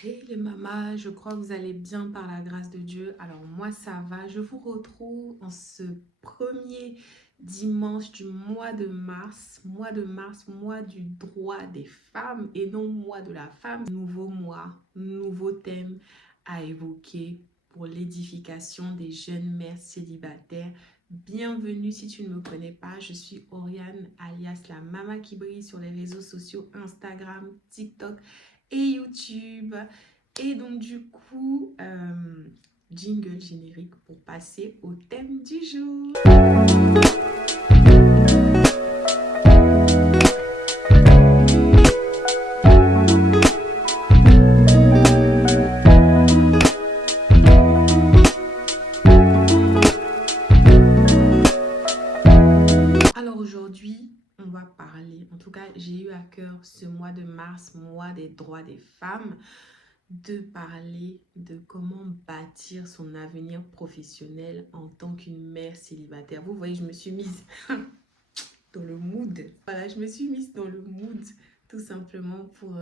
Hey les mamas, je crois que vous allez bien par la grâce de Dieu. Alors moi ça va, je vous retrouve en ce premier dimanche du mois du droit des femmes et non mois de la femme. Nouveau mois, nouveau thème à évoquer pour l'édification des jeunes mères célibataires. Bienvenue si tu ne me connais pas, je suis Oriane alias la Mama qui brille sur les réseaux sociaux Instagram, TikTok et YouTube. Et donc du coup, jingle générique pour passer au thème du jour. Alors aujourd'hui, on va parler, en tout cas j'ai eu à cœur ce mois de mars, mois des droits des femmes, de parler de comment bâtir son avenir professionnel en tant qu'une mère célibataire. Vous voyez, je me suis mise dans le mood. Voilà, je me suis mise dans le mood tout simplement pour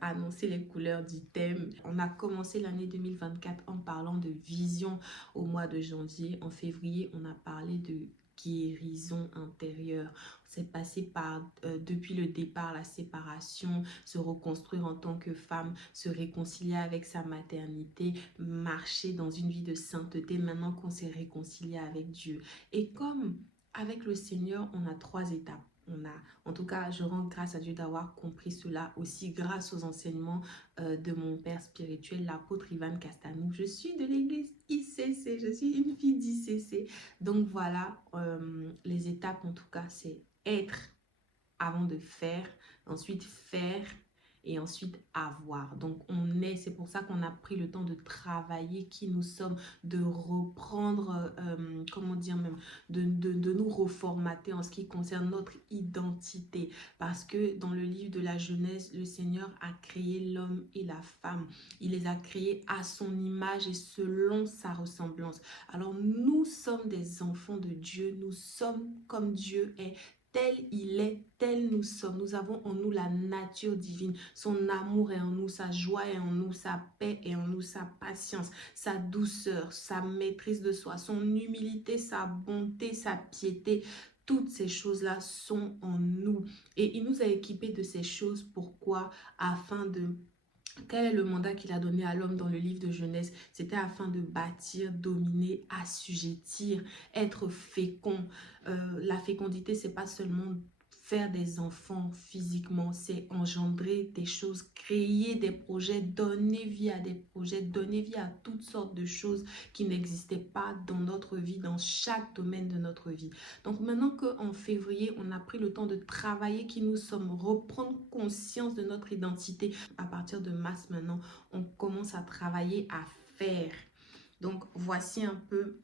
annoncer les couleurs du thème. On a commencé l'année 2024 en parlant de vision au mois de janvier. En février, on a parlé de guérison intérieure. C'est passé par, depuis le départ, la séparation, se reconstruire en tant que femme, se réconcilier avec sa maternité, marcher dans une vie de sainteté maintenant qu'on s'est réconcilié avec Dieu. Et comme avec le Seigneur, on a trois étapes. En tout cas, je rends grâce à Dieu d'avoir compris cela aussi grâce aux enseignements de mon père spirituel, l'apôtre Ivan Castanou. Je suis de l'église ICC, je suis une fille d'ICC. Donc voilà, les étapes en tout cas, c'est être avant de faire, ensuite faire et ensuite avoir. Donc on est, c'est pour ça qu'on a pris le temps de travailler qui nous sommes, de reprendre, comment dire même, de nous reformater en ce qui concerne notre identité. Parce que dans le livre de la Genèse, le Seigneur a créé l'homme et la femme. Il les a créés à son image et selon sa ressemblance. Alors nous sommes des enfants de Dieu, nous sommes comme Dieu est. Tel il est, tel nous sommes. Nous avons en nous la nature divine. Son amour est en nous, sa joie est en nous, sa paix est en nous, sa patience, sa douceur, sa maîtrise de soi, son humilité, sa bonté, sa piété. Toutes ces choses-là sont en nous. Et il nous a équipés de ces choses. Pourquoi? Afin de... Quel est le mandat qu'il a donné à l'homme dans le livre de Genèse? C'était afin de bâtir, dominer, assujettir, être fécond. La fécondité, c'est pas seulement faire des enfants physiquement, c'est engendrer des choses, créer des projets, donner vie à des projets, donner vie à toutes sortes de choses qui n'existaient pas dans notre vie, dans chaque domaine de notre vie. Donc maintenant qu'en février, on a pris le temps de travailler qui nous sommes, reprendre conscience de notre identité, à partir de mars maintenant, on commence à travailler à faire. Donc voici un peu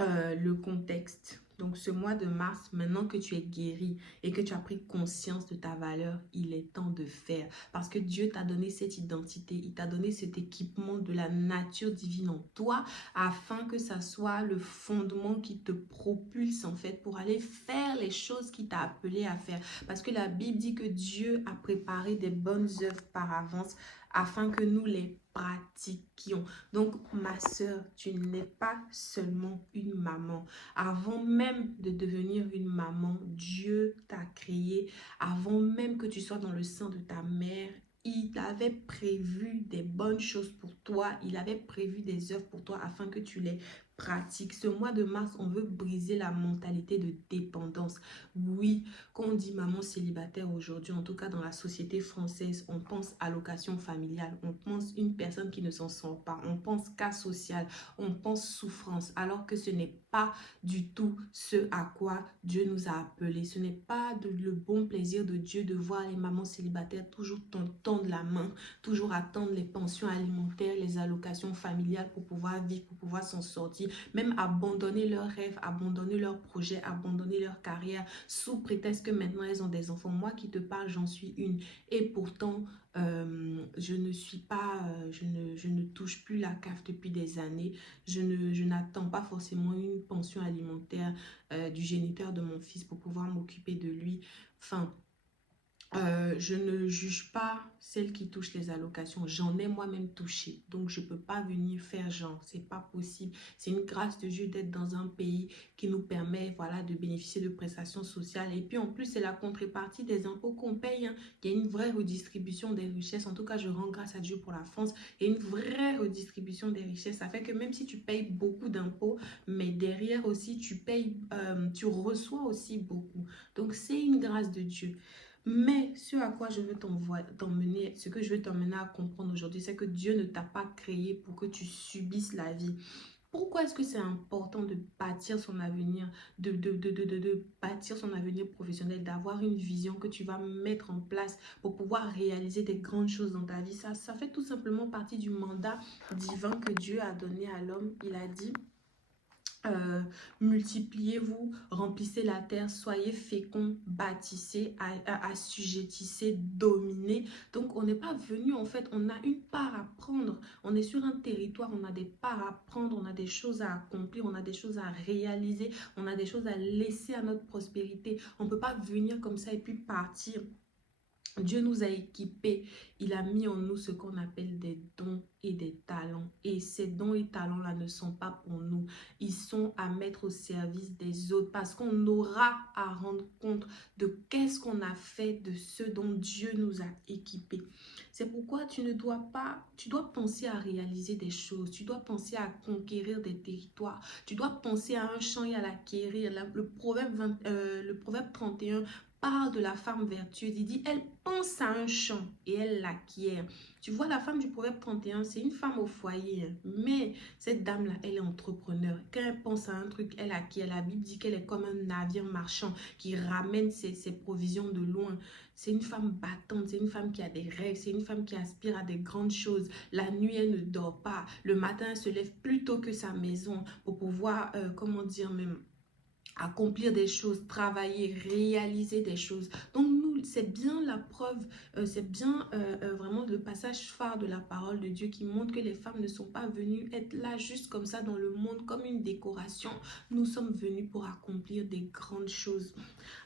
le contexte. Donc ce mois de mars, maintenant que tu es guéri et que tu as pris conscience de ta valeur, il est temps de faire. Parce que Dieu t'a donné cette identité, il t'a donné cet équipement de la nature divine en toi afin que ça soit le fondement qui te propulse en fait pour aller faire les choses qu'il t'a appelé à faire. Parce que la Bible dit que Dieu a préparé des bonnes œuvres par avance afin que nous les pratiquions. Donc, ma sœur, tu n'es pas seulement une maman. Avant même de devenir une maman, Dieu t'a créé. Avant même que tu sois dans le sein de ta mère, il avait prévu des bonnes choses pour toi. Il avait prévu des œuvres pour toi afin que tu les pratiques. Ce mois de mars, on veut briser la mentalité de dépendance. Oui, quand on dit maman célibataire aujourd'hui, en tout cas dans la société française, on pense allocation familiale, on pense une personne qui ne s'en sort pas, on pense cas social, on pense souffrance, alors que ce n'est pas du tout ce à quoi Dieu nous a appelés. Ce n'est pas le bon plaisir de Dieu de voir les mamans célibataires toujours tendre la main, toujours attendre les pensions alimentaires, les allocations familiales pour pouvoir vivre, pour pouvoir s'en sortir, même abandonner leurs rêves, abandonner leurs projets, abandonner leur carrière sous prétexte que maintenant elles ont des enfants. Moi qui te parle, j'en suis une. Et pourtant, je ne suis pas, je ne touche plus la CAF depuis des années. Je n'attends pas forcément une pension alimentaire du géniteur de mon fils pour pouvoir m'occuper de lui. Enfin, Je ne juge pas celles qui touchent les allocations. J'en ai moi-même touché. Donc, je ne peux pas venir faire genre. C'est pas possible. C'est une grâce de Dieu d'être dans un pays qui nous permet, voilà, de bénéficier de prestations sociales. Et puis, en plus, c'est la contrepartie des impôts qu'on paye, hein. Il y a une vraie redistribution des richesses. En tout cas, je rends grâce à Dieu pour la France. Il y a une vraie redistribution des richesses. Ça fait que même si tu payes beaucoup d'impôts, mais derrière aussi, tu reçois aussi beaucoup. Donc, c'est une grâce de Dieu. Mais ce à quoi je veux t'emmener, ce que je veux t'emmener à comprendre aujourd'hui, c'est que Dieu ne t'a pas créé pour que tu subisses la vie. Pourquoi est-ce que c'est important de bâtir son avenir, de bâtir son avenir professionnel, d'avoir une vision que tu vas mettre en place pour pouvoir réaliser des grandes choses dans ta vie? Ça fait tout simplement partie du mandat divin que Dieu a donné à l'homme. Il a dit... multipliez-vous, remplissez la terre, soyez féconds, bâtissez, assujettissez, dominez. Donc, on n'est pas venu, en fait, on a une part à prendre. On est sur un territoire, on a des parts à prendre, on a des choses à accomplir, on a des choses à réaliser, on a des choses à laisser à notre prospérité. On ne peut pas venir comme ça et puis partir. Dieu nous a équipés, il a mis en nous ce qu'on appelle des dons et des talents. Et ces dons et talents-là ne sont pas pour nous, ils sont à mettre au service des autres parce qu'on aura à rendre compte de qu'est-ce qu'on a fait de ce dont Dieu nous a équipés. C'est pourquoi tu ne dois pas, tu dois penser à réaliser des choses, tu dois penser à conquérir des territoires, tu dois penser à un champ et à l'acquérir. Le proverbe 31 parle de la femme vertueuse. Il dit, elle pense à un champ et elle l'acquiert. Tu vois, la femme du proverbe 31, c'est une femme au foyer. Hein. Mais cette dame-là, elle est entrepreneur. Quand elle pense à un truc, elle acquiert. La Bible dit qu'elle est comme un navire marchand qui ramène ses provisions de loin. C'est une femme battante, c'est une femme qui a des rêves, c'est une femme qui aspire à des grandes choses. La nuit, elle ne dort pas. Le matin, elle se lève plus tôt que sa maison pour pouvoir, comment dire même, accomplir des choses, travailler, réaliser des choses. Donc nous, c'est bien la preuve, c'est bien vraiment le passage phare de la parole de Dieu qui montre que les femmes ne sont pas venues être là juste comme ça dans le monde, comme une décoration. Nous sommes venus pour accomplir des grandes choses.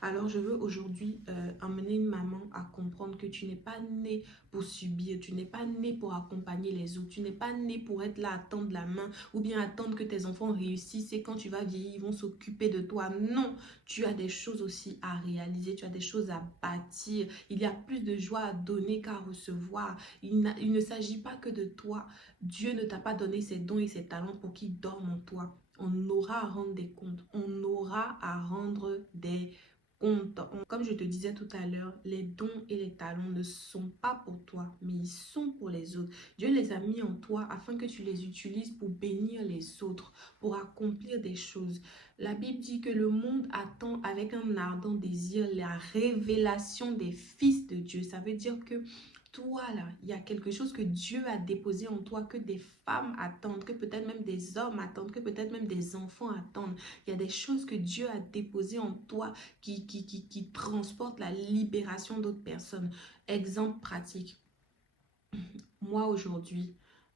Alors je veux aujourd'hui emmener une maman à comprendre que tu n'es pas née pour subir, tu n'es pas née pour accompagner les autres, tu n'es pas née pour être là à tendre la main ou bien attendre que tes enfants réussissent et quand tu vas vieillir, ils vont s'occuper de toi. Non, tu as des choses aussi à réaliser, tu as des choses à bâtir. Il y a plus de joie à donner qu'à recevoir. Il ne s'agit pas que de toi. Dieu ne t'a pas donné ses dons et ses talents pour qu'ils dorment en toi. On aura à rendre des comptes. On aura à rendre des comptes. Comme je te disais tout à l'heure, les dons et les talents ne sont pas pour toi, mais ils sont pour les autres. Dieu les a mis en toi afin que tu les utilises pour bénir les autres, pour accomplir des choses. La Bible dit que le monde attend avec un ardent désir la révélation des fils de Dieu. Ça veut dire que toi, là, il y a quelque chose que Dieu a déposé en toi, que des femmes attendent, que peut-être même des hommes attendent, que peut-être même des enfants attendent. Il y a des choses que Dieu a déposées en toi qui transportent la libération d'autres personnes. Exemple pratique. Moi, aujourd'hui,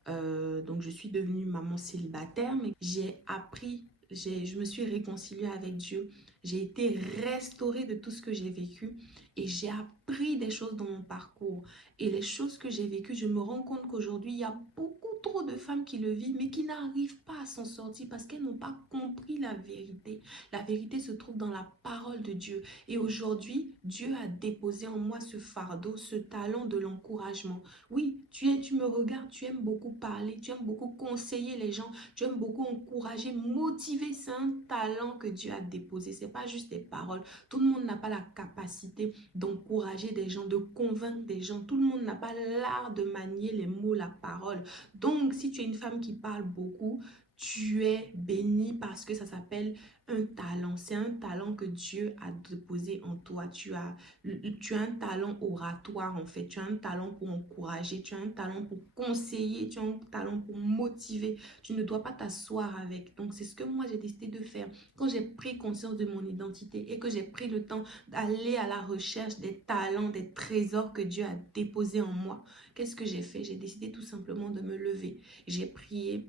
donc je suis devenue maman célibataire, mais j'ai appris, je me suis réconciliée avec Dieu. J'ai été restaurée de tout ce que j'ai vécu et j'ai appris des choses dans mon parcours. Et les choses que j'ai vécues, je me rends compte qu'aujourd'hui, il y a beaucoup trop de femmes qui le vivent, mais qui n'arrivent pas à s'en sortir parce qu'elles n'ont pas compris la vérité. La vérité se trouve dans la parole de Dieu. Et aujourd'hui, Dieu a déposé en moi ce fardeau, ce talent de l'encouragement. Oui, tu me regardes, tu aimes beaucoup parler, tu aimes beaucoup conseiller les gens, tu aimes beaucoup encourager, motiver. C'est un talent que Dieu a déposé. Ce n'est pas juste des paroles. Tout le monde n'a pas la capacité d'encourager des gens, de convaincre des gens. Tout le monde n'a pas l'art de manier les mots, la parole. Donc, si tu es une femme qui parle beaucoup, tu es bénie parce que ça s'appelle un talent. C'est un talent que Dieu a déposé en toi. Tu as un talent oratoire en fait. Tu as un talent pour encourager. Tu as un talent pour conseiller. Tu as un talent pour motiver. Tu ne dois pas t'asseoir avec. Donc, c'est ce que moi, j'ai décidé de faire. Quand j'ai pris conscience de mon identité et que j'ai pris le temps d'aller à la recherche des talents, des trésors que Dieu a déposés en moi, qu'est-ce que j'ai fait? J'ai décidé tout simplement de me lever. J'ai prié.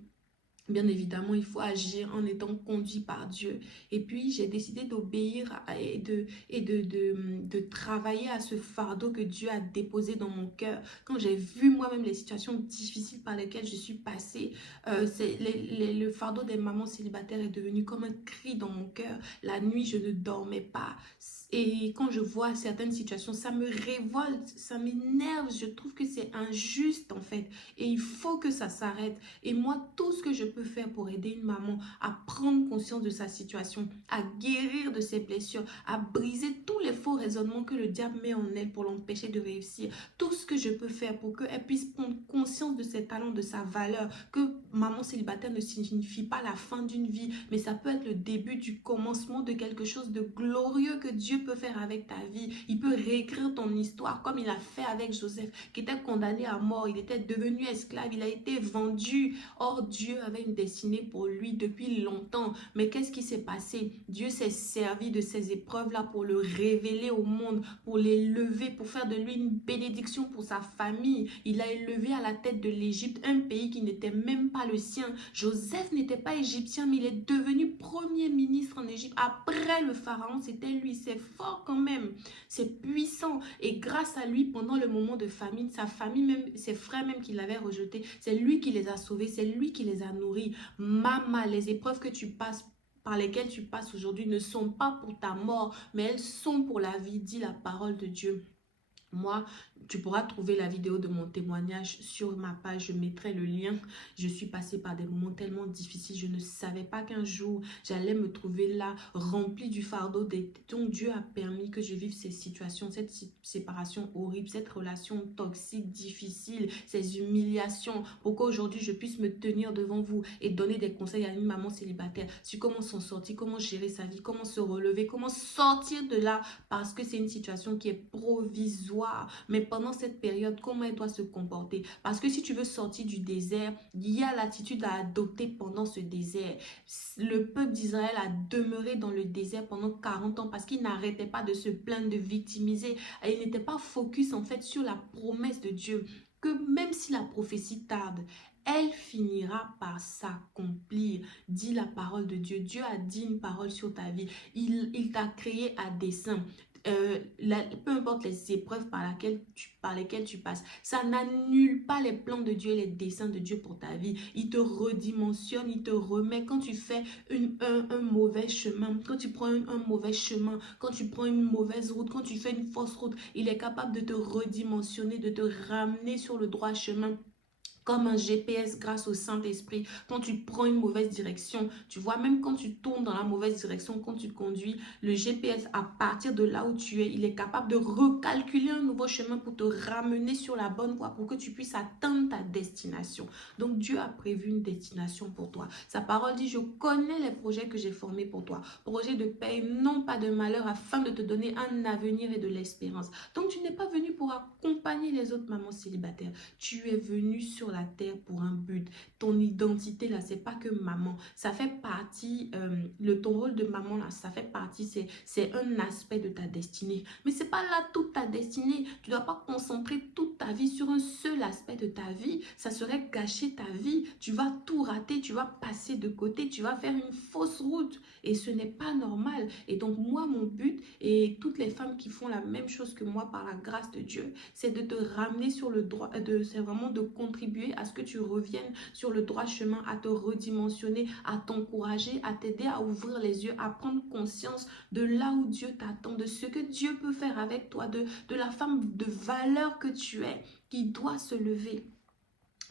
Bien évidemment, il faut agir en étant conduit par Dieu. Et puis, j'ai décidé d'obéir et de travailler à ce fardeau que Dieu a déposé dans mon cœur. Quand j'ai vu moi-même les situations difficiles par lesquelles je suis passée, le fardeau des mamans célibataires est devenu comme un cri dans mon cœur. La nuit, je ne dormais pas. Et quand je vois certaines situations, ça me révolte, ça m'énerve. Je trouve que c'est injuste en fait. Et il faut que ça s'arrête. Et moi, tout ce que je peux faire pour aider une maman à prendre conscience de sa situation, à guérir de ses blessures, à briser tous les faux raisonnements que le diable met en elle pour l'empêcher de réussir, tout ce que je peux faire pour qu'elle puisse prendre conscience de ses talents, de sa valeur, que maman célibataire ne signifie pas la fin d'une vie, mais ça peut être le début du commencement de quelque chose de glorieux que Dieu peut faire avec ta vie. Il peut réécrire ton histoire comme il a fait avec Joseph, qui était condamné à mort, il était devenu esclave, il a été vendu. Or, Dieu avait une destinée pour lui depuis longtemps. Mais qu'est-ce qui s'est passé? Dieu s'est servi de ces épreuves-là pour le révéler au monde, pour l'élever, pour faire de lui une bénédiction pour sa famille. Il l'a élevé à la tête de l'Égypte, un pays qui n'était même pas le sien. Joseph n'était pas égyptien, mais il est devenu premier ministre en Égypte. Après le pharaon, c'était lui. C'est fort quand même. C'est puissant. Et grâce à lui, pendant le moment de famine, sa famille, même ses frères même qui l'avaient rejeté, c'est lui qui les a sauvés, c'est lui qui les a nourris. Maman, les épreuves que tu passes, par lesquelles tu passes aujourd'hui, ne sont pas pour ta mort, mais elles sont pour la vie, dit la parole de Dieu. Moi, tu pourras trouver la vidéo de mon témoignage sur ma page, je mettrai le lien. Je suis passée par des moments tellement difficiles, je ne savais pas qu'un jour j'allais me trouver là, remplie du fardeau dont Dieu a permis que je vive ces situations, cette séparation horrible, cette relation toxique, difficile, ces humiliations, pour qu'aujourd'hui je puisse me tenir devant vous et donner des conseils à une maman célibataire sur comment s'en sortir, comment gérer sa vie, comment se relever, comment sortir de là, parce que c'est une situation qui est provisoire. Mais pendant cette période, comment elle doit se comporter? Parce que si tu veux sortir du désert, il y a l'attitude à adopter pendant ce désert. Le peuple d'Israël a demeuré dans le désert pendant 40 ans parce qu'il n'arrêtait pas de se plaindre, de victimiser. Et il n'était pas focus en fait sur la promesse de Dieu. Que même si la prophétie tarde, elle finira par s'accomplir, dit la parole de Dieu. Dieu a dit une parole sur ta vie. Il t'a créé à dessein. Peu importe les épreuves par lesquelles tu passes, ça n'annule pas les plans de Dieu et les desseins de Dieu pour ta vie. Il te redimensionne, il te remet quand tu fais un mauvais chemin, quand tu prends un mauvais chemin, quand tu prends une mauvaise route, quand tu fais une fausse route, il est capable de te redimensionner, de te ramener sur le droit chemin. Comme un GPS grâce au Saint-Esprit. Quand tu prends une mauvaise direction, tu vois, même quand tu tournes dans la mauvaise direction, quand tu conduis, le GPS, à partir de là où tu es, il est capable de recalculer un nouveau chemin pour te ramener sur la bonne voie, pour que tu puisses atteindre ta destination. Donc, Dieu a prévu une destination pour toi. Sa parole dit, je connais les projets que j'ai formés pour toi. Projets de paix, non pas de malheur, afin de te donner un avenir et de l'espérance. Donc, tu n'es pas venu pour accompagner les autres mamans célibataires. Tu es venu sur la terre pour un but. Ton identité là, c'est pas que maman. Ça fait partie, ton rôle de maman là, ça fait partie, c'est un aspect de ta destinée. Mais c'est pas là toute ta destinée. Tu dois pas concentrer toute ta vie sur un seul aspect de ta vie. Ça serait gâcher ta vie. Tu vas tout rater, tu vas passer de côté, tu vas faire une fausse route. Et ce n'est pas normal. Et donc moi, mon but, et toutes les femmes qui font la même chose que moi par la grâce de Dieu, c'est de te ramener sur le droit, c'est vraiment de contribuer à ce que tu reviennes sur le droit chemin, à te redimensionner, à t'encourager, à t'aider à ouvrir les yeux, à prendre conscience de là où Dieu t'attend, de ce que Dieu peut faire avec toi, de la femme de valeur que tu es, qui doit se lever.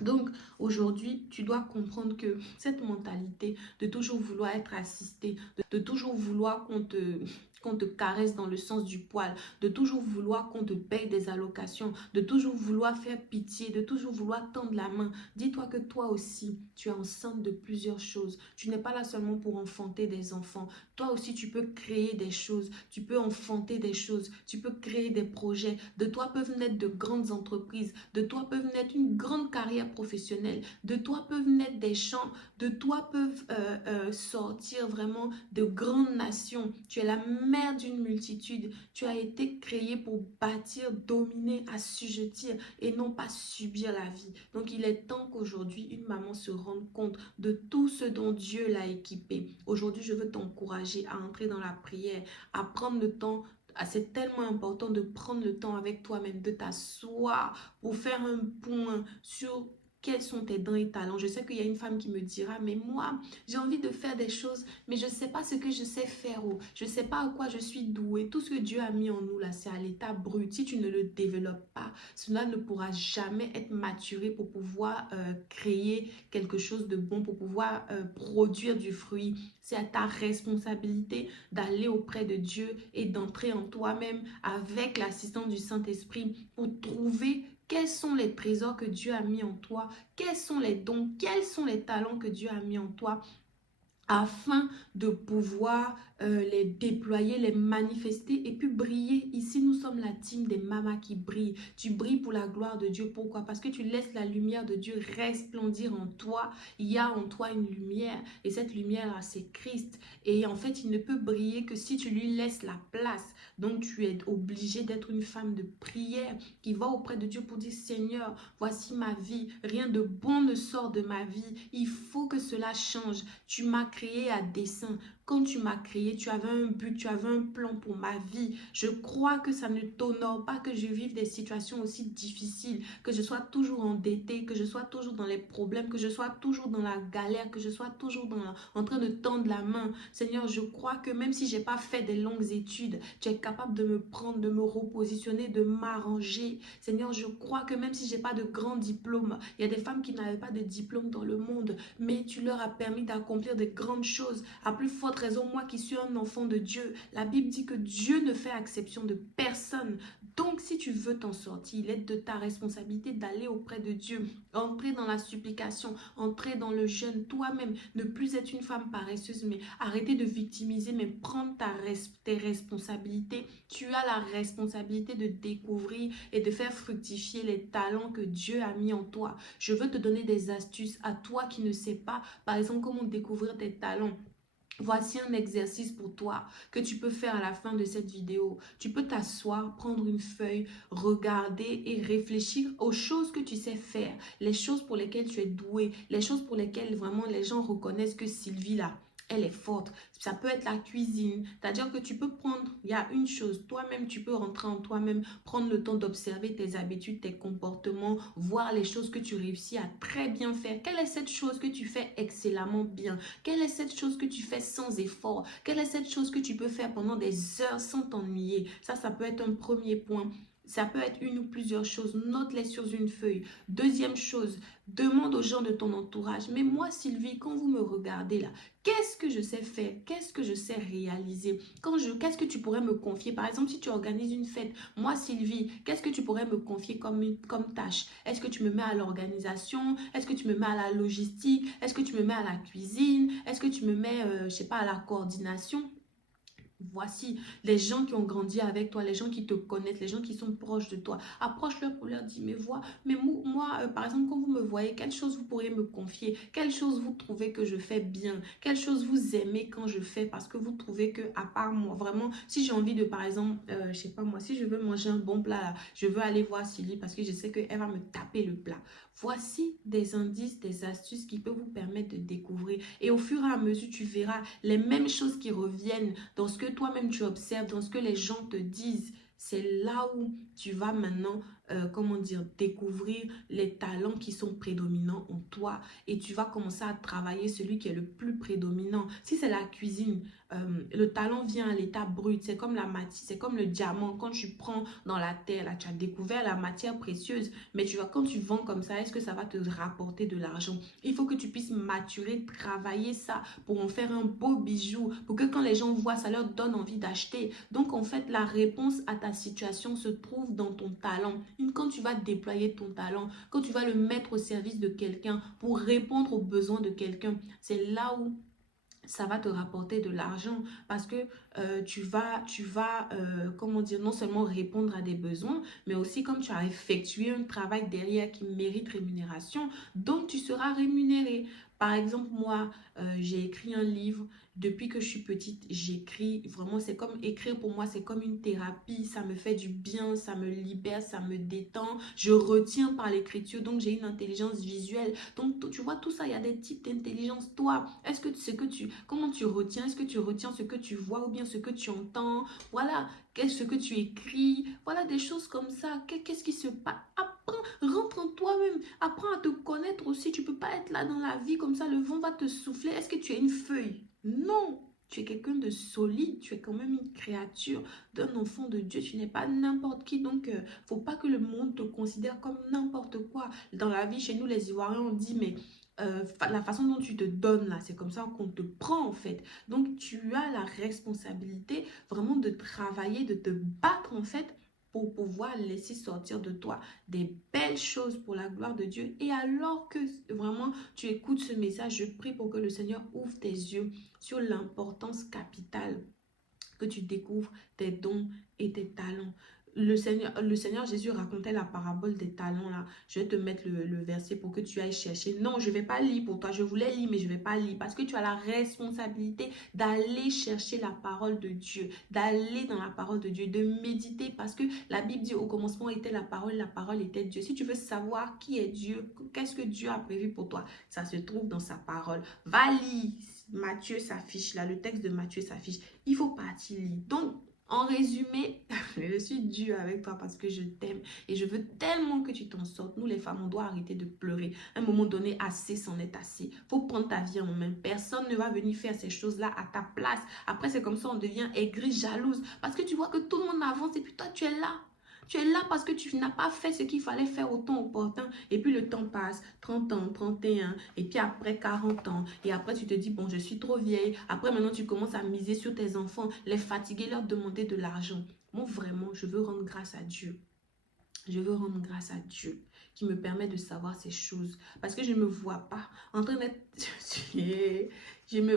Donc aujourd'hui, tu dois comprendre que cette mentalité de toujours vouloir être assisté, de toujours vouloir qu'on te caresse dans le sens du poil, de toujours vouloir qu'on te paye des allocations, de toujours vouloir faire pitié, de toujours vouloir tendre la main. Dis-toi que toi aussi, tu es enceinte de plusieurs choses. Tu n'es pas là seulement pour enfanter des enfants. Toi aussi, tu peux créer des choses, tu peux enfanter des choses, tu peux créer des projets. De toi peuvent naître de grandes entreprises, de toi peuvent naître une grande carrière professionnelle, de toi peuvent naître des champs, de toi peuvent sortir vraiment de grandes nations. Tu es la mère d'une multitude. Tu as été créé pour bâtir, dominer, assujettir et non pas subir la vie. Donc, il est temps qu'aujourd'hui, une maman se rende compte de tout ce dont Dieu l'a équipée. Aujourd'hui, je veux t'encourager à entrer dans la prière, à prendre le temps. C'est tellement important de prendre le temps avec toi-même, de t'asseoir pour faire un point sur quels sont tes dons et talents. Je sais qu'il y a une femme qui me dira, mais moi, j'ai envie de faire des choses, mais je ne sais pas ce que je sais faire. Je ne sais pas à quoi je suis douée. Tout ce que Dieu a mis en nous, là, c'est à l'état brut. Si tu ne le développes pas, cela ne pourra jamais être maturé pour pouvoir créer quelque chose de bon, pour pouvoir produire du fruit. C'est à ta responsabilité d'aller auprès de Dieu et d'entrer en toi-même avec l'assistance du Saint-Esprit pour trouver quels sont les trésors que Dieu a mis en toi, quels sont les dons, quels sont les talents que Dieu a mis en toi afin de pouvoir les déployer, les manifester et puis briller. Ici, nous sommes la team des mamas qui brillent. Tu brilles pour la gloire de Dieu. Pourquoi? Parce que tu laisses la lumière de Dieu resplendir en toi. Il y a en toi une lumière et cette lumière-là, c'est Christ. Et en fait, il ne peut briller que si tu lui laisses la place. Donc, tu es obligé d'être une femme de prière qui va auprès de Dieu pour dire, Seigneur, voici ma vie. Rien de bon ne sort de ma vie. Il faut que cela change. Tu m'as créé à dessein. Quand tu m'as créé, tu avais un but, tu avais un plan pour ma vie. Je crois que ça ne t'honore pas que je vive des situations aussi difficiles, que je sois toujours endettée, que je sois toujours dans les problèmes, que je sois toujours dans la galère, que je sois toujours en train de tendre la main. Seigneur, je crois que même si je n'ai pas fait des longues études, tu es capable de me prendre, de me repositionner, de m'arranger. Seigneur, je crois que même si je n'ai pas de grands diplômes, il y a des femmes qui n'avaient pas de diplôme dans le monde, mais tu leur as permis d'accomplir de grandes choses. À plus forte raison, moi qui suis un enfant de Dieu, la Bible dit que Dieu ne fait exception de personne. Donc, si tu veux t'en sortir, il est de ta responsabilité d'aller auprès de Dieu, entrer dans la supplication, entrer dans le jeûne toi-même, ne plus être une femme paresseuse, mais arrêter de victimiser, mais prendre tes responsabilités. Tu as la responsabilité de découvrir et de faire fructifier les talents que Dieu a mis en toi. Je veux te donner des astuces à toi qui ne sais pas, par exemple, comment découvrir tes talents. Voici un exercice pour toi que tu peux faire à la fin de cette vidéo. Tu peux t'asseoir, prendre une feuille, regarder et réfléchir aux choses que tu sais faire, les choses pour lesquelles tu es douée, les choses pour lesquelles vraiment les gens reconnaissent que Sylvie là, elle est forte. Ça peut être la cuisine. C'est-à-dire que tu peux prendre, il y a une chose, toi-même, tu peux rentrer en toi-même, prendre le temps d'observer tes habitudes, tes comportements, voir les choses que tu réussis à très bien faire. Quelle est cette chose que tu fais excellemment bien? Quelle est cette chose que tu fais sans effort? Quelle est cette chose que tu peux faire pendant des heures sans t'ennuyer? Ça peut être un premier point. Ça peut être une ou plusieurs choses. Note-les sur une feuille. Deuxième chose, demande aux gens de ton entourage. Mais moi, Sylvie, quand vous me regardez là, qu'est-ce que je sais faire? Qu'est-ce que je sais réaliser? Qu'est-ce que tu pourrais me confier? Par exemple, si tu organises une fête, moi, Sylvie, qu'est-ce que tu pourrais me confier comme tâche? Est-ce que tu me mets à l'organisation? Est-ce que tu me mets à la logistique? Est-ce que tu me mets à la cuisine? Est-ce que tu me mets, je sais pas, à la coordination? Voici les gens qui ont grandi avec toi, les gens qui te connaissent, les gens qui sont proches de toi. Approche-leur pour leur dire, mais moi, par exemple, quand vous me voyez, quelle chose vous pourriez me confier? Quelle chose vous trouvez que je fais bien? Quelle chose vous aimez quand je fais? Parce que vous trouvez que, à part moi, vraiment, si j'ai envie de, par exemple, je sais pas moi, si je veux manger un bon plat, là, je veux aller voir Sylvie parce que je sais qu'elle va me taper le plat. Voici des indices, des astuces qui peuvent vous permettre de découvrir. Et au fur et à mesure, tu verras les mêmes choses qui reviennent dans ce que toi-même tu observes, dans ce que les gens te disent. C'est là où tu vas maintenant, découvrir les talents qui sont prédominants en toi. Et tu vas commencer à travailler celui qui est le plus prédominant. Si c'est la cuisine, le talent vient à l'état brut. C'est comme la matière, c'est comme le diamant. Quand tu prends dans la terre, là, tu as découvert la matière précieuse. Mais tu vois, quand tu vends comme ça, est-ce que ça va te rapporter de l'argent? Il faut que tu puisses maturer, travailler ça pour en faire un beau bijou, pour que quand les gens voient, ça leur donne envie d'acheter. Donc, en fait, la réponse à ta situation se trouve dans ton talent. Quand tu vas déployer ton talent, quand tu vas le mettre au service de quelqu'un pour répondre aux besoins de quelqu'un, c'est là où ça va te rapporter de l'argent parce que non seulement répondre à des besoins, mais aussi comme tu as effectué un travail derrière qui mérite rémunération, donc tu seras rémunéré. Par exemple, moi, j'ai écrit un livre. Depuis que je suis petite, j'écris. Vraiment, c'est comme écrire pour moi, c'est comme une thérapie. Ça me fait du bien, ça me libère, ça me détend. Je retiens par l'écriture, donc j'ai une intelligence visuelle. Donc, tu vois, tout ça, il y a des types d'intelligence. Toi, est-ce que ce que comment tu retiens? Est-ce que tu retiens ce que tu vois ou bien ce que tu entends? Voilà, qu'est-ce que tu écris? Voilà, des choses comme ça. Qu'est-ce qui se passe? Apprends, rentre en toi-même. Apprends à te connaître aussi. Tu peux pas être là dans la vie comme ça, le vent va te souffler. Est-ce que tu es une feuille? Non. Tu es quelqu'un de solide, tu es quand même une créature d'un enfant de Dieu, tu n'es pas n'importe qui, donc faut pas que le monde te considère comme n'importe quoi. Dans la vie, chez nous les Ivoiriens, on dit, mais la façon dont tu te donnes là, c'est comme ça qu'on te prend en fait. Donc tu as la responsabilité vraiment de travailler, de te battre en fait pour pouvoir laisser sortir de toi des belles choses pour la gloire de Dieu. Et alors que vraiment tu écoutes ce message, je prie pour que le Seigneur ouvre tes yeux sur l'importance capitale que tu découvres tes dons et tes talents. Le Seigneur Jésus racontait la parabole des talents là. Je vais te mettre le verset pour que tu ailles chercher. Non, je ne vais pas lire pour toi. Je voulais lire, mais je ne vais pas lire parce que tu as la responsabilité d'aller chercher la parole de Dieu, d'aller dans la parole de Dieu, de méditer parce que la Bible dit au commencement était la parole était Dieu. Si tu veux savoir qui est Dieu, qu'est-ce que Dieu a prévu pour toi, ça se trouve dans sa parole. Va lire. Matthieu s'affiche là, le texte de Matthieu s'affiche. Il faut partir lire. Donc, en résumé, je suis dure avec toi parce que je t'aime et je veux tellement que tu t'en sortes. Nous, les femmes, on doit arrêter de pleurer. À un moment donné, assez, c'en est assez. Faut prendre ta vie en main. Personne ne va venir faire ces choses-là à ta place. Après, c'est comme ça, on devient aigrie, jalouse parce que tu vois que tout le monde avance et puis toi, tu es là. Tu es là parce que tu n'as pas fait ce qu'il fallait faire au temps opportun. Et puis le temps passe, 30 ans, 31, et puis après 40 ans. Et après tu te dis, bon, je suis trop vieille. Après maintenant tu commences à miser sur tes enfants, les fatiguer, leur demander de l'argent. Moi vraiment, je veux rendre grâce à Dieu. Je veux rendre grâce à Dieu qui me permet de savoir ces choses. Parce que je ne me vois pas en train d'être...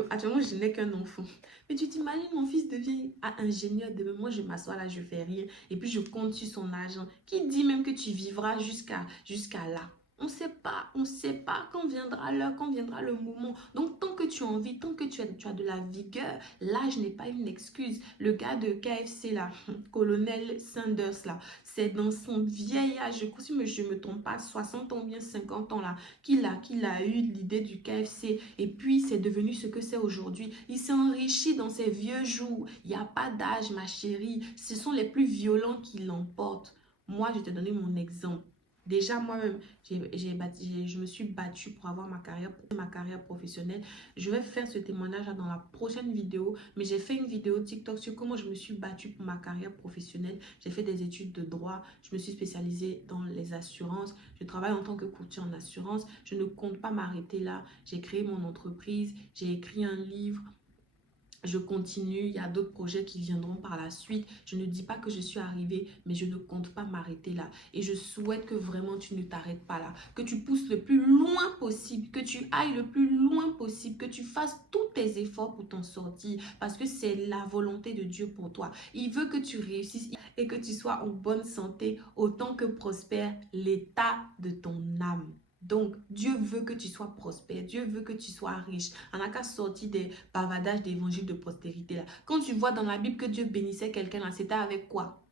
Actuellement, je n'ai qu'un enfant. Mais tu t'imagines, mon fils devient ingénieur. Demain, moi, je m'assois là, je fais rien. Et puis, je compte sur son argent. Qui dit même que tu vivras jusqu'à là? On ne sait pas quand viendra l'heure, quand viendra le moment. Donc, tant que tu as envie, tant que tu as de la vigueur, l'âge n'est pas une excuse. Le gars de KFC là, colonel Sanders là, c'est dans son vieil âge, si je ne me trompe pas, 60 ans ou bien 50 ans là, qu'il a eu l'idée du KFC. Et puis, c'est devenu ce que c'est aujourd'hui. Il s'est enrichi dans ses vieux jours. Il n'y a pas d'âge, ma chérie. Ce sont les plus violents qui l'emportent. Moi, je t'ai donné mon exemple. Déjà, moi-même, je me suis battue pour avoir ma carrière professionnelle. Je vais faire ce témoignage dans la prochaine vidéo, mais j'ai fait une vidéo TikTok sur comment je me suis battue pour ma carrière professionnelle. J'ai fait des études de droit, je me suis spécialisée dans les assurances. Je travaille en tant que courtier en assurance. Je ne compte pas m'arrêter là. J'ai créé mon entreprise, j'ai écrit un livre. Je continue, il y a d'autres projets qui viendront par la suite. Je ne dis pas que je suis arrivée, mais je ne compte pas m'arrêter là. Et je souhaite que vraiment tu ne t'arrêtes pas là. Que tu pousses le plus loin possible, que tu ailles le plus loin possible, que tu fasses tous tes efforts pour t'en sortir. Parce que c'est la volonté de Dieu pour toi. Il veut que tu réussisses et que tu sois en bonne santé autant que prospère l'état de ton âme. Donc, Dieu veut que tu sois prospère. Dieu veut que tu sois riche. On n'a qu'à sortir des bavadages d'évangile de prospérité là. Quand tu vois dans la Bible que Dieu bénissait quelqu'un là, c'était avec quoi?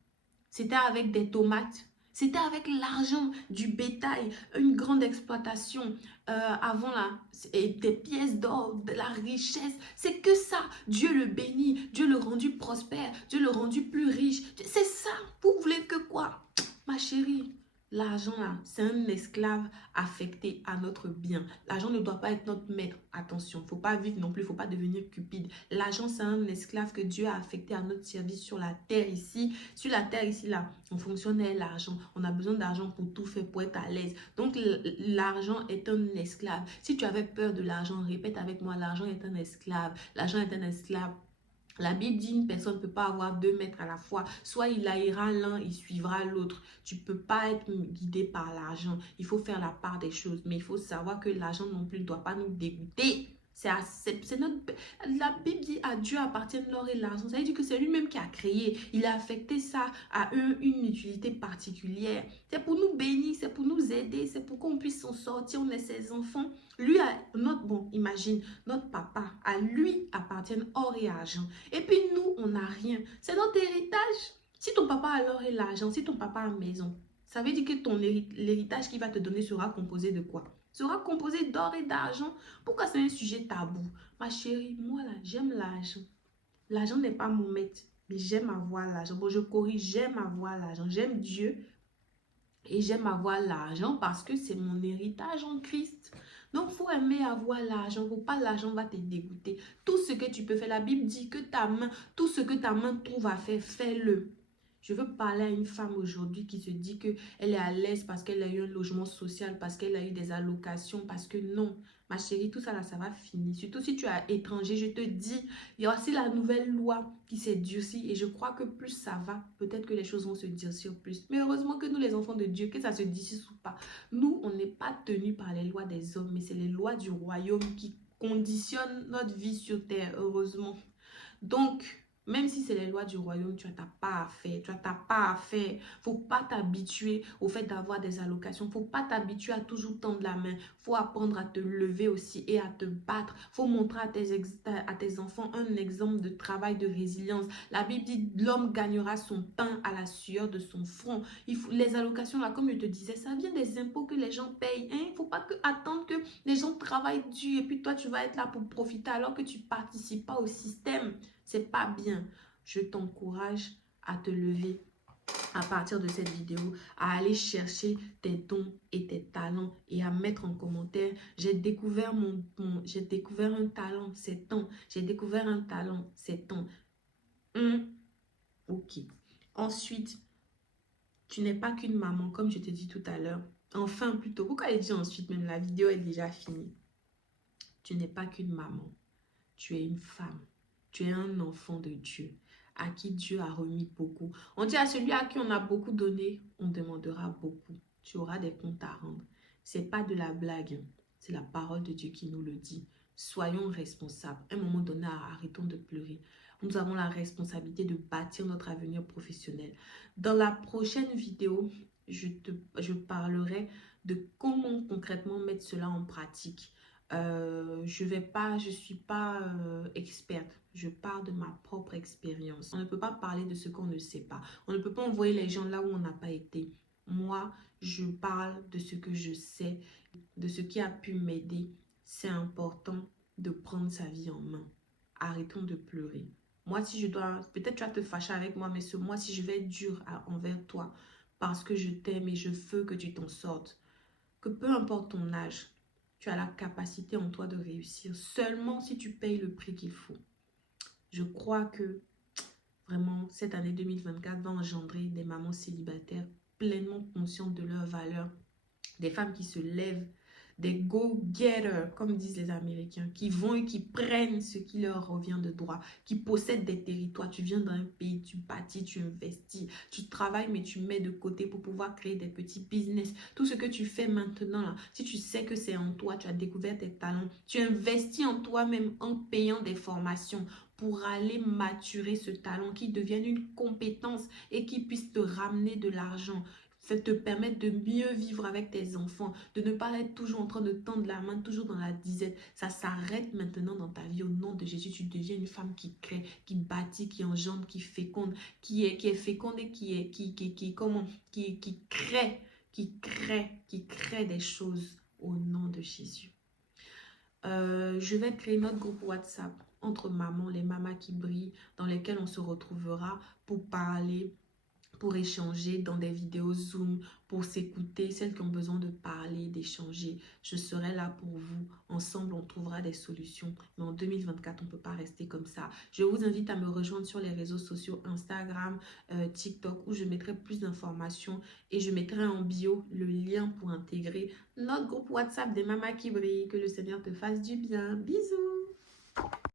C'était avec des tomates. C'était avec l'argent du bétail, une grande exploitation avant là, et des pièces d'or, de la richesse. C'est que ça. Dieu le bénit, Dieu le rendu prospère, Dieu le rendu plus riche. C'est ça. Vous voulez que quoi? Ma chérie, l'argent là, c'est un esclave affecté à notre bien. L'argent ne doit pas être notre maître. Attention, il ne faut pas vivre non plus, il ne faut pas devenir cupide. L'argent, c'est un esclave que Dieu a affecté à notre service sur la terre ici. Sur la terre ici, là, on fonctionne avec l'argent. On a besoin d'argent pour tout faire, pour être à l'aise. Donc, l'argent est un esclave. Si tu avais peur de l'argent, répète avec moi, l'argent est un esclave. L'argent est un esclave. La Bible dit une personne ne peut pas avoir deux maîtres à la fois. Soit il haïra l'un, il suivra l'autre. Tu ne peux pas être guidé par l'argent. Il faut faire la part des choses. Mais il faut savoir que l'argent non plus ne doit pas nous dégoûter. La Bible dit à Dieu appartiennent l'or et l'argent. Ça veut dire que c'est lui-même qui a créé. Il a affecté ça à une utilité particulière. C'est pour nous bénir, c'est pour nous aider, c'est pour qu'on puisse s'en sortir, on est ses enfants. Lui, imagine, notre papa, à lui appartiennent or et argent. Et puis nous, on n'a rien. C'est notre héritage. Si ton papa a l'or et l'argent, si ton papa a une maison, ça veut dire que l'héritage qu'il va te donner sera composé de quoi? Sera composé d'or et d'argent. Pourquoi c'est un sujet tabou? Ma chérie, moi là, j'aime l'argent. L'argent n'est pas mon maître, mais j'aime avoir l'argent. Bon, je corrige, j'aime avoir l'argent. J'aime Dieu et j'aime avoir l'argent parce que c'est mon héritage en Christ. Donc, il faut aimer avoir l'argent. Faut pas l'argent va te dégoûter. Tout ce que tu peux faire, la Bible dit que tout ce que ta main trouve à faire, fais-le. Je veux parler à une femme aujourd'hui qui se dit qu'elle est à l'aise parce qu'elle a eu un logement social, parce qu'elle a eu des allocations, parce que non. Ma chérie, tout ça là, ça va finir. Surtout si tu es étranger, je te dis, il y a aussi la nouvelle loi qui s'est durcie et je crois que plus ça va, peut-être que les choses vont se durcir plus. Mais heureusement que nous, les enfants de Dieu, que ça se durcisse ou pas, nous, on n'est pas tenus par les lois des hommes, mais c'est les lois du royaume qui conditionnent notre vie sur terre, heureusement. Donc, même si c'est les lois du royaume, tu n'as pas à faire. Tu n'as pas à faire. Faut pas t'habituer au fait d'avoir des allocations. Faut pas t'habituer à toujours tendre la main. Faut apprendre à te lever aussi et à te battre. Faut montrer à tes enfants un exemple de travail, de résilience. La Bible dit l'homme gagnera son pain à la sueur de son front. Les allocations, là, comme je te disais, ça vient des impôts que les gens payent. Il ne faut pas attendre que les gens travaillent dur et puis toi, tu vas être là pour profiter alors que tu ne participes pas au système. C'est pas bien. Je t'encourage à te lever à partir de cette vidéo, à aller chercher tes dons et tes talents et à mettre en commentaire, j'ai découvert j'ai découvert un talent, c'est temps. J'ai découvert un talent, c'est temps. Ok. Ensuite, tu n'es pas qu'une maman, comme je te dis tout à l'heure. Enfin, plutôt, pourquoi elle dit ensuite, même la vidéo est déjà finie. Tu n'es pas qu'une maman. Tu es une femme. Tu es un enfant de Dieu, à qui Dieu a remis beaucoup. On dit à celui à qui on a beaucoup donné, on demandera beaucoup. Tu auras des comptes à rendre. C'est pas de la blague, c'est la parole de Dieu qui nous le dit. Soyons responsables. À un moment donné, arrêtons de pleurer. Nous avons la responsabilité de bâtir notre avenir professionnel. Dans la prochaine vidéo, je parlerai de comment concrètement mettre cela en pratique. Je suis pas experte. Je parle de ma propre expérience. On ne peut pas parler de ce qu'on ne sait pas. On ne peut pas envoyer les gens là où on n'a pas été. Moi, je parle de ce que je sais, de ce qui a pu m'aider. C'est important de prendre sa vie en main. Arrêtons de pleurer. Moi, si je dois, peut-être tu vas te fâcher avec moi, mais moi, si je vais être dure envers toi, parce que je t'aime et je veux que tu t'en sortes, que peu importe ton âge, tu as la capacité en toi de réussir seulement si tu payes le prix qu'il faut. Je crois que vraiment cette année 2024 va engendrer des mamans célibataires pleinement conscientes de leur valeur, des femmes qui se lèvent, des go-getters, comme disent les Américains, qui vont et qui prennent ce qui leur revient de droit, qui possèdent des territoires. Tu viens d'un pays, tu bâtis, tu investis, tu travailles, mais tu mets de côté pour pouvoir créer des petits business. Tout ce que tu fais maintenant, là, si tu sais que c'est en toi, tu as découvert tes talents, tu investis en toi-même en payant des formations pour aller maturer ce talent, qui devienne une compétence et qui puisse te ramener de l'argent. Te permettre de mieux vivre avec tes enfants, de ne pas être toujours en train de tendre la main, toujours dans la disette. Ça s'arrête maintenant dans ta vie au nom de Jésus. Tu deviens une femme qui crée, qui bâtit, qui engendre, qui féconde, qui est féconde et qui crée des choses au nom de Jésus. Je vais créer notre groupe WhatsApp entre mamans, les mamas qui brillent, dans lesquels on se retrouvera pour parler, pour échanger dans des vidéos Zoom, pour s'écouter, celles qui ont besoin de parler, d'échanger. Je serai là pour vous. Ensemble, on trouvera des solutions. Mais en 2024, on ne peut pas rester comme ça. Je vous invite à me rejoindre sur les réseaux sociaux Instagram, TikTok, où je mettrai plus d'informations et je mettrai en bio le lien pour intégrer notre groupe WhatsApp des mamas qui brillent. Que le Seigneur te fasse du bien. Bisous!